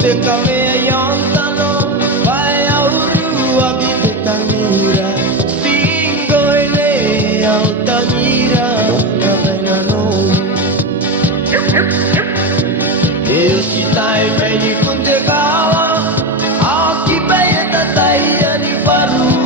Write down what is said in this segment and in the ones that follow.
te kamea tano vai auru agi te tangira singo ele au tangira na no eu si tai meni kunte kawa aki bai tatai ani paru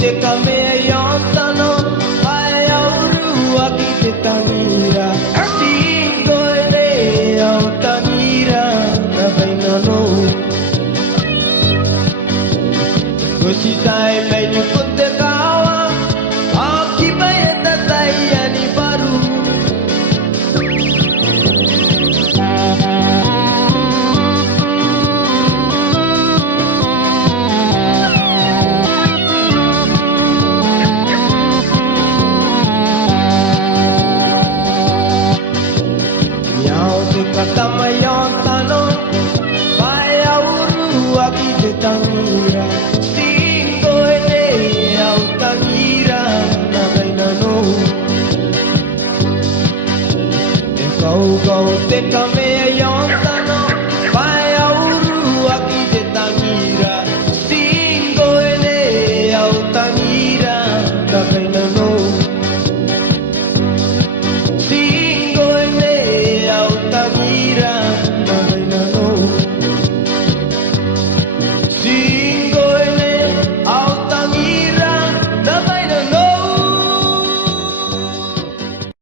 te kamea tano vai auru agi te tangira singo ele au tangira na vaina no gosi tai meni kunte kawa aki bai tatai ani baru Katamayon tano vai auru agi te tangira singo ele au tangira na vaina no e kau te kamea